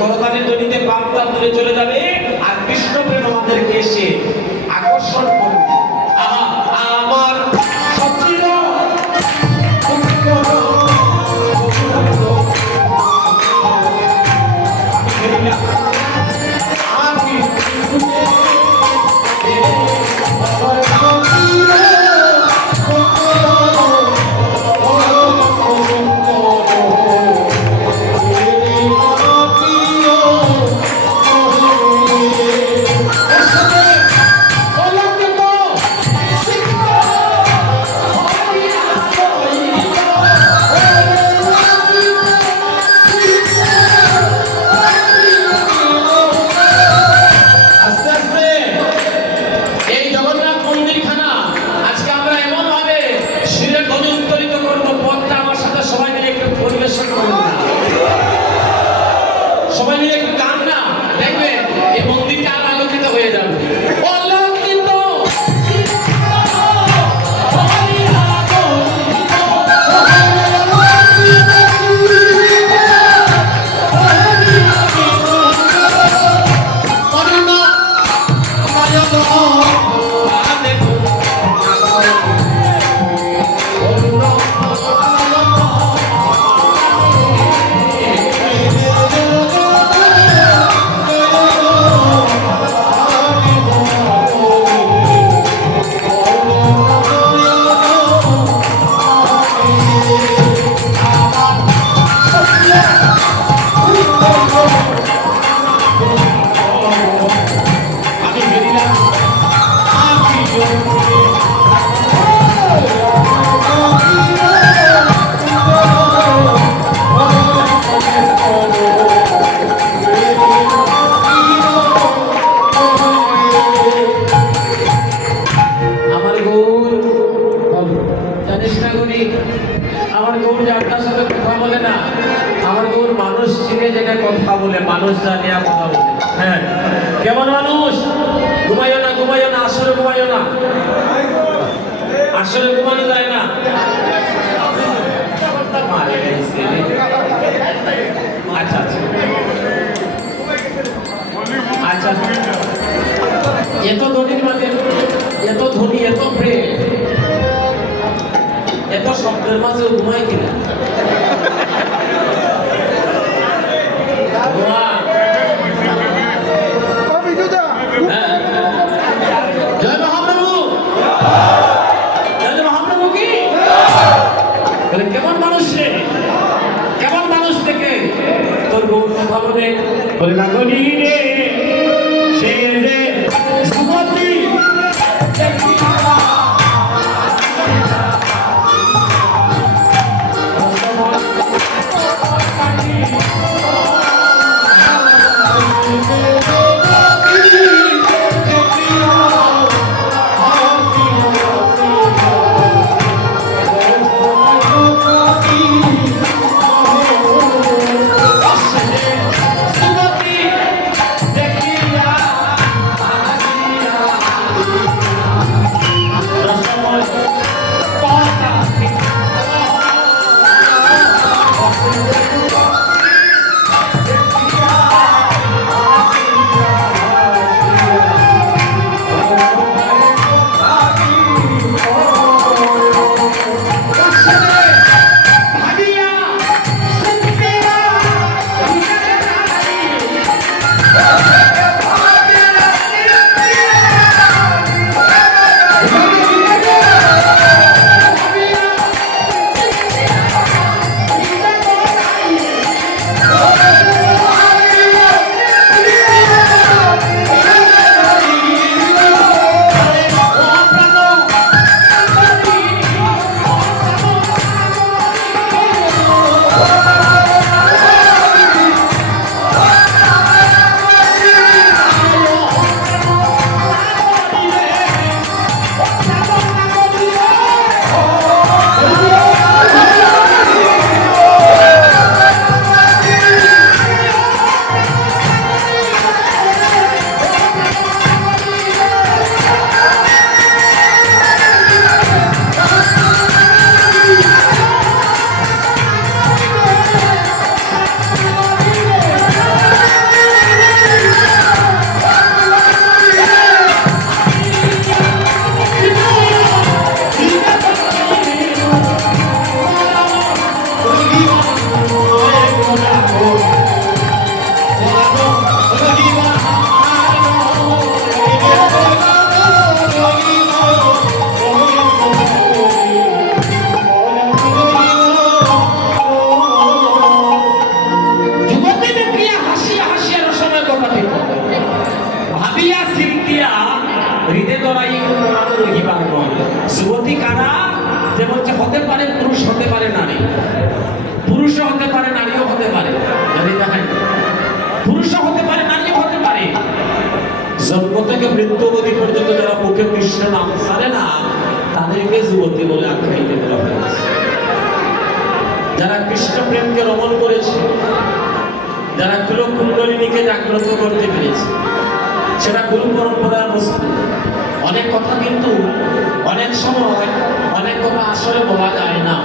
করতালির ধ্বনিতে পাপ দূরে চলে যাবে আর কৃষ্ণ প্রেম আমাদেরকে এসে আকর্ষণ করবে। আমার সচিব সবাই মিলে একটু গান না দেখবেন এই মন্দিরটা আরো আলোকিত হয়ে যাবে। আমার গৌর আপনার সাথে কথা বলে না, আমার গৌর মানুষ চিনে জেনে কথা বলে, মানুষ জানিয়া কথা বলে। হ্যাঁ, কেমন মানুষ? ঘুমাইও না, ঘুমাইও না, আসলে ঘুমাইও না, আসলে ঘুমানো যায় না। আচ্ছা আচ্ছা আচ্ছা, এত ধনির মাঝে এত ধনী, এত প্রেম, এত শব্দের মাঝে ঘুমাই কিনা? জয় মহাপ্রভু, জয় মহাপ্রভু কি? কেমন মানুষ রে, কেমন মানুষ দেখে তোর গৌর কথা বলে বলে না গনি রে সে রে সুমতি যুবতী কারা যে বলছে হতে পারে পুরুষ হতে পারে নারী, পুরুষও হতে পারে নারীও হতে পারে, দেখেন পুরুষও হতে পারে নারীও হতে পারে। জন্ম থেকে মৃত্যু অবধি পর্যন্ত যারা মুখে কৃষ্ণ নাম ছাড়ে না তাদেরকে যুবতী বলে আখ্যায়িত করা হয়েছে। যারা কৃষ্ণ প্রেমকে রমণ করেছে, যারা কুলকুণ্ডলিনীকে জাগ্রত করতে পেরেছে, সেটা গুরু পরম্পরার বস্তু। অনেক কথা কিন্তু অনেক সময় অনেক কথা আসলে বলা যায় না।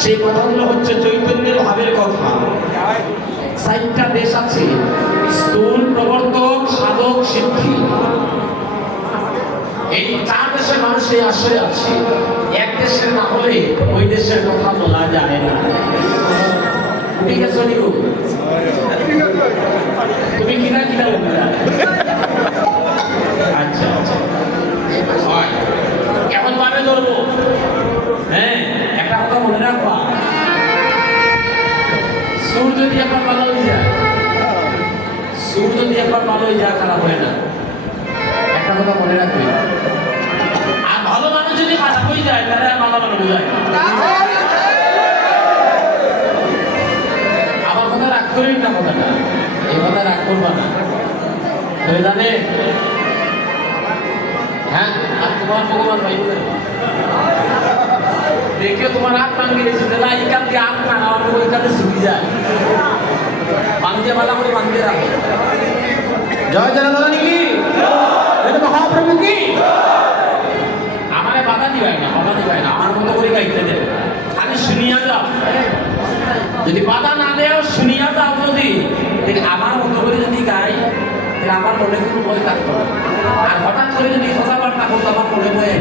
সেই কথাগুলো হচ্ছে চৈতন্যের ভাবের কথা। 4টা দেশ আছে, স্থূল, প্রবর্তক, সাধক, সিদ্ধি। এই 4 দেশের মানুষ এই আশ্রয় আছে। এক দেশের না হলে ওই দেশের কথা বলা যায় না। ঠিক আছে নিরু, তুমি কিনা কিনা বলবে? আচ্ছা আচ্ছা, কেমন ভাবে ধরবো? হ্যাঁ, একটা কথা মনে রাখবা, সুর যদি একবার ভালো হয়ে যায়, সুর যদি একবার ভালো হয়ে যায় খারাপ হয় না, একটা কথা মনে রাখবে। আর ভালো মানুষ যদি খারাপ হয়ে যায় তাহলে আর ভালো মানুষ যায়। আমার কথা রাগ করিস না, কথাটা এই কথা রাগ করবা না, তুমি জানে। হ্যাঁ, আর তোমার ভগবান ভাই দেখে তোমার হাত ভাঙিয়ে দিয়েছে, তাহলে এইখান দিয়ে হাত না আমার ওইখানে ছুটি যায়, বাঙ্গিয়ে বাধা করে বাঙ্গিয়ে রাখো। জয় জগন্নাথ কি মহাপ্রভু কি, আমারে বাধা দিবাই না, বাধা দিবাই না, আমার মতো করে গাইতে দেবে, খালি শুনিয়া যাও। যদি বাধা না দেও, শুনিয়া যাও, যদি আমার মতো করে যদি গাই তাহলে আমার মনে কোনো বই থাকতো। আর হঠাৎ করে যদি কথাবার্তা করতো আমার মনে বয়ে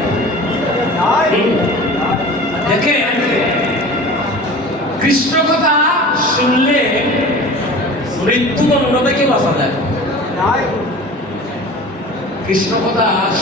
দেখে। কৃষ্ণ কথা শুনলে মৃত্যুদণ্ড থেকে বাঁচা যায়। কৃষ্ণ কথা